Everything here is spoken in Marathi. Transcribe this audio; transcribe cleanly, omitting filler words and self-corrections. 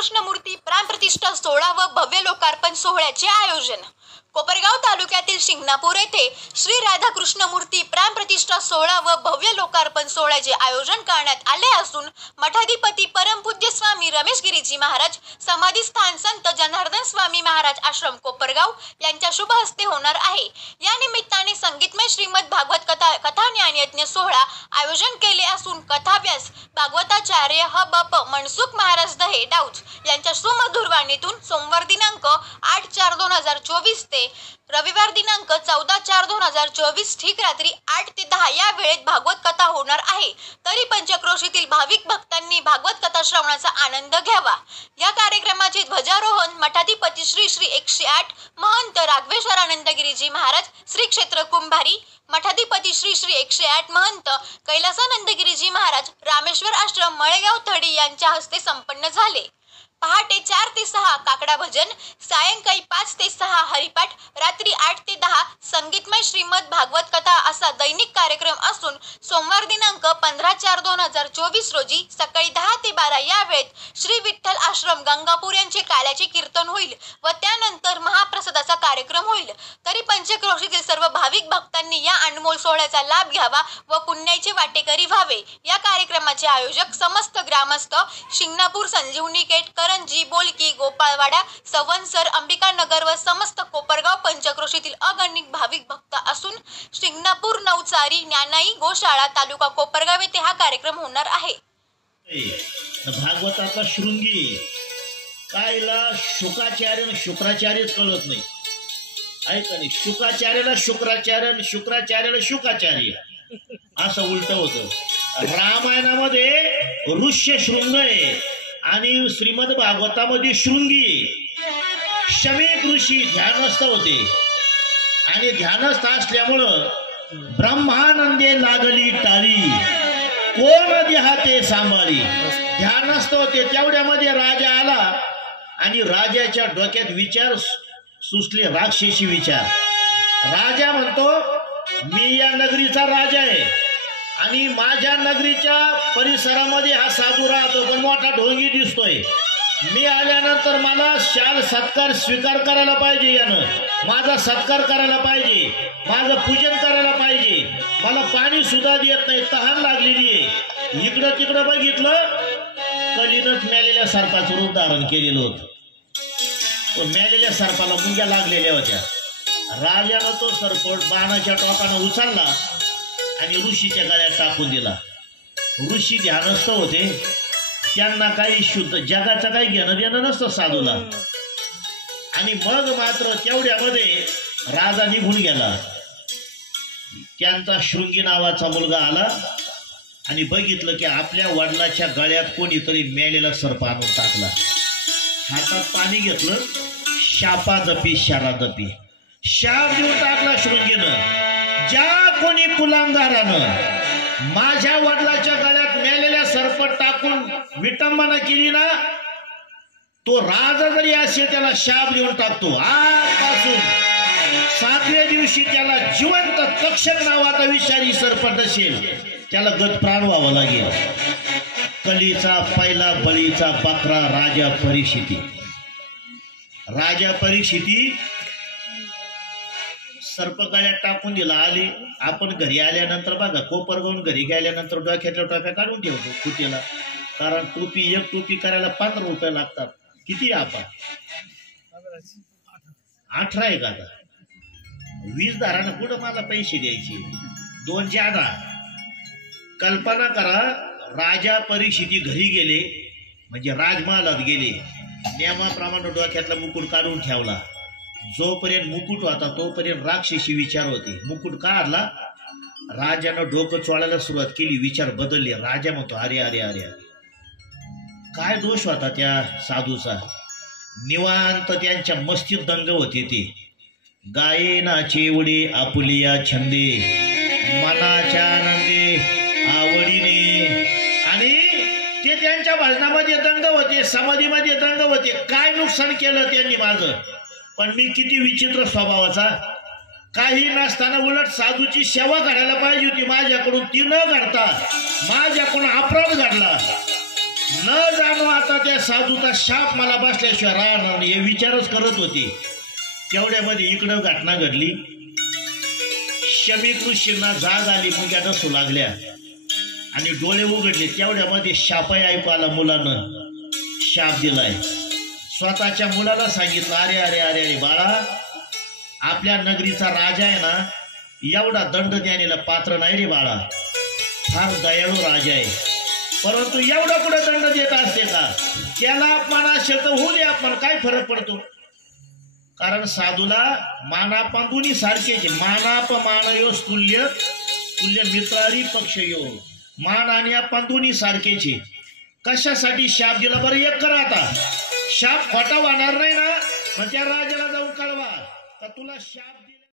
कृष्णमूर्ती प्राणप्रतिष्ठा सोहळा व भव्य लोकार्पण सोहळ्याचे आयोजन कोपरगाव तालुक्यातील शिंगणापूर येथे श्री राधाकृष्णमूर्ती प्राणप्रतिष्ठा सोहळा व भव्य लोकार्पण सोहळ्याचे आयोजन करण्यात आले असून मठाधिपती परमपूज्य स्वामी रमेश गिरीजी महाराज समाधी स्थान संत जनार्दन स्वामी महाराज आश्रम कोपरगाव यांच्या शुभ हस्ते होणार आहे। या निमित्ताने संगीतमय श्रीमद भागवत कथा ज्ञान यज्ञ सोहळा आयोजन केले असून कथाव्यास भागवताचार्य बप मनसुख महाराज दहे डाऊज यांच्या सुमधुर वाणीतून सोमवार दिनांक 8/4/2024 ते रविवार दिनांक 14/4/2024 ठीक रात्री 8 ते 10 या वेळेत भागवत कथा होणार आहे। तरी पंचक्रोशीतील भाविक भक्तांनी भागवत कथा श्रवणाचा आनंद घ्यावा। या कार्यक्रमाचे ध्वजारोहण मठाधिपती श्री 108 महंत राघवेश्वरानंद गिरीजी महाराज श्री क्षेत्र कुंभारी, मठाधिपती श्री 108 महंत कैलासानंद गिरीजी महाराज रामेश्वर आश्रम मळेगाव थडी यांच्या हस्ते संपन्न झाले। पहाटे 4 ते 6 काकडा भजन, सायंकाळी 5 ते 6 हरिपाठ, रात्री 8 ते 10 संगीतमय श्रीमद भागवत कथा असा दैनिक कार्यक्रम असून सोमवार दिनांक 15/4/2024 रोजी सकाळी 10 ते 12 या वेळेत श्री विठ्ठल आश्रम गंगापूर यांचे काल्याचे कीर्तन होईल व त्यानंतर महाप्रसादाचा कार्यक्रम होईल। तरी पंचक्रोशीतील सर्व भाविक भक्तांनी या अनमोल सोहळ्याचा लाभ घ्यावा व पुण्याचे वाटेकरी व्हावे। या कार्यक्रमाचे आयोजक समस्त ग्रामस्थ शिंगणापूर, संजीवनी गेट, करंजी, बोलकी, गोपाळवाडा, सवनसर, अंबिकानगर व समस्त कोपरगाव पंचक्रोशीतील अगणित भाविक भक्त असून शिंगणापूर, नवचारी, ज्ञानाई गोशाळा, तालुका कोपरगाव येथे हा कार्यक्रम होणार आहे। भागवताचा शृंगी कायला शुकाचार्य शुक्राचार्यच कळत नाही, ऐका नाही, शुकाचार्याला शुक्राचार्य आणि शुक्राचार्याला शुकाचार्य असं उलट होतं। रामायणामध्ये ऋष्य शृंग आहे आणि श्रीमद भागवतामध्ये शृंगी। शमीक ऋषी ध्यानस्थ होते आणि ध्यानस्थ असल्यामुळं ब्रह्मानंदे लागली टाळी, कोण देहाते सांभाळी। ध्यानस्थ होते तेवढ्यामध्ये राजा आला आणि राजाच्या डोक्यात विचार सुचले, राक्षसी विचार। राजा म्हणतो मी या नगरीचा राजा आहे आणि माझ्या नगरीच्या परिसरामध्ये हा साधू राहतो, पण मोठा ढोंगी दिसतोय। मी आल्यानंतर मला शाल सत्कार स्वीकार करायला पाहिजे, यानं माझा सत्कार करायला पाहिजे, माझं पूजन करायला पाहिजे। मला पाणी सुद्धा देत नाही, तहान लागलेली आहे। इकडं तिकडं बघितलं, कलीनच मेलेल्या सर्पाचं रूप धारण केलेलं होतं। तो मेलेल्या सर्पाला मुंग्या लागलेल्या होत्या। राजानं तो सर्प बाणाच्या टोकानं उचलला आणि ऋषीच्या गळ्यात टाकून दिला। ऋषी ध्यानस्थ होते, त्यांना काही शुद्ध जगाचं काही घेणं देणं नसतं साधूला। आणि मग मात्र तेवढ्यामध्ये राजा निघून गेला। त्यांचा शृंगी नावाचा मुलगा आला आणि बघितलं की आपल्या वडिलाच्या गळ्यात कोणीतरी मेलेला सर्प आणून टाकला। हातात पाणी घेतलं, शापादपी शारादपी शाप देऊन टाकला शृंगीनं। ज्या कोणी कुलांगारानं माझ्या वडिलाच्या गळ्यात मेलेल्या सरपट टाकून विटंबना केली ना, तो राजा जरी असेल त्याला शाप देऊन टाकतो। आजपासून 7व्या दिवशी त्याला जिवंत तक्षक नावाचा विषारी सरपट असेल त्याला गतप्राण व्हावं लागेल। कलीचा पहिला बळीचा बकरा राजा परीक्षिती। राजा परीक्षिती सर्प गळ्यात टाकून दिला। आले आपण घरी आल्यानंतर बघा, कोपरगावून घरी गेल्यानंतर डोक्यातल्या टोप्या काढून ठेवतो कुटीला, कारण टोपी एक टोपी करायला 15 रुपये लागतात। किती आपण 18 आहे का आता? 20 दारानं कुठं मला पैसे द्यायचे, 2 जादा। कल्पना करा, राजा परीक्षिती घरी गेले म्हणजे राजमहालात गेले, नियमाप्रमाणे डोक्यातला मुकुट काढून ठेवला। जोपर्यंत मुकुट होता तोपर्यंत राक्षसी विचार होते। मुकुट काढला, राजानं डोकं चोळायला सुरुवात केली, विचार बदलले। राजा म्हणतो अरे अरे अरे अरे, काय दोष होता त्या साधूचा? निवांत त्यांच्या मस्तीत दंग होते ते। गायनाचे वडे आपुलिया छंदे, मनाच्या आनंदे आवडीने, आणि ते त्यांच्या भजनामध्ये दंग होते, समाधीमध्ये दंग होते। काय नुकसान केलं त्यांनी माझं, पण मी किती विचित्र स्वभावाचा, काही नसताना उलट साधूची सेवा करायला पाहिजे होती माझ्याकडून, ती न घडता माझ्याकडून अपराध घडला। न जाणो आता त्या साधूचा शाप मला बसल्याशिवाय राहणार नाही हे विचारच करत होते. तेवढ्यामध्ये इकडं घटना घडली. शमीक ऋषींना जाग आली, मुंग्या डसू लागल्या आणि डोळे उघडले. तेवढ्यामध्ये शापही ऐकू आला. मुलानं शाप दिलाय. स्वतःच्या मुलाला सांगितलं, अरे अरे अरे अरे बाळा, आपल्या नगरीचा राजा आहे ना, एवढा दंड द्यायला पात्र नाही रे बाळा. फार दयाळू राजा आहे, परंतु एवढा कुठे दंड देत असते का? त्याला अपमान असेल तर होऊ दे अपमान, काय फरक पडतो? कारण साधूला मानापमान दोन्ही सारखेच. मानापमानयो तुल्य तुल्य मित्रारी पक्षयो. मान आणि अपमान दोन्ही सारखेच. कशासाठी शाप दिला बरं? एक करा आता, शाप खोटा वाहणार नाही ना, मग त्या राजाला जाऊन कळवा का तुला शाप